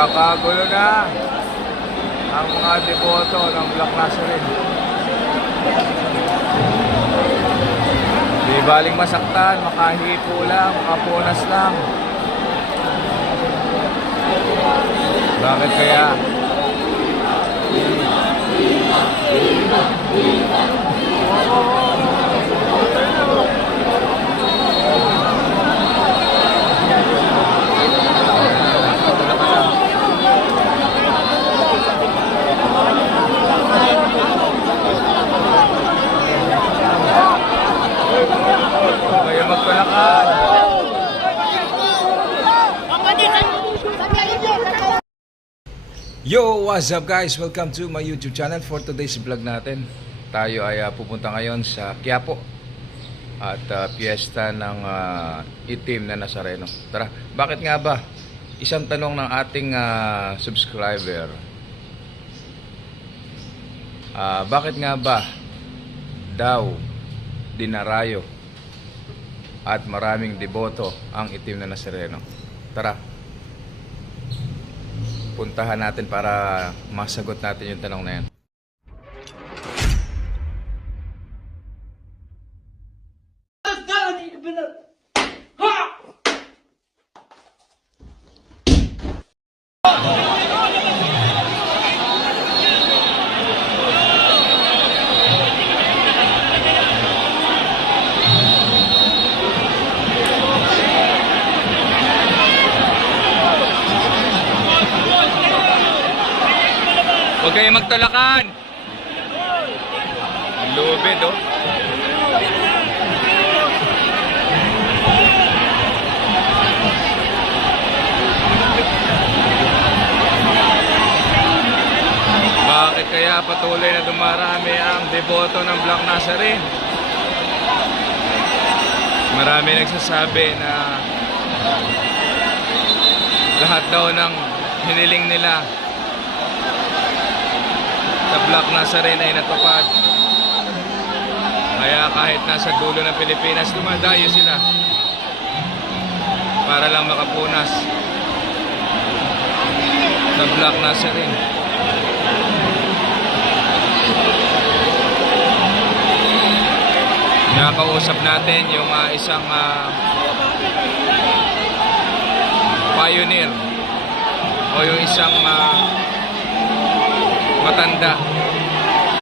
Nagkakagulo na ang mga deboto ng Black Nazarene. Di baling masaktan, makahipo lang, makapunas lang. Bakit kaya? Kaya magpalakad. Yo, what's up guys? Welcome to my YouTube channel. For today's vlog natin, tayo ay pupunta ngayon sa Quiapo at piyesta ng itim na Nazareno. Tara, bakit nga ba? Isang tanong ng ating subscriber. Bakit nga ba daw dinarayo at maraming deboto ang itim na Nazareno? Tara, puntahan natin para masagot natin yung tanong na yan. Huwag kayo magtalakan. Ang lubid, oh. Bakit kaya patuloy na dumarami ang deboto ng Black Nazarene? Marami nagsasabi na lahat daw ng hiniling nila sa Black Nazarene ay natupad. Kaya kahit nasa dulo ng Pilipinas, dumadayo sila para lang makapunas sa Black Nazarene. Nakakausap natin yung isang pioneer o yung isang matanda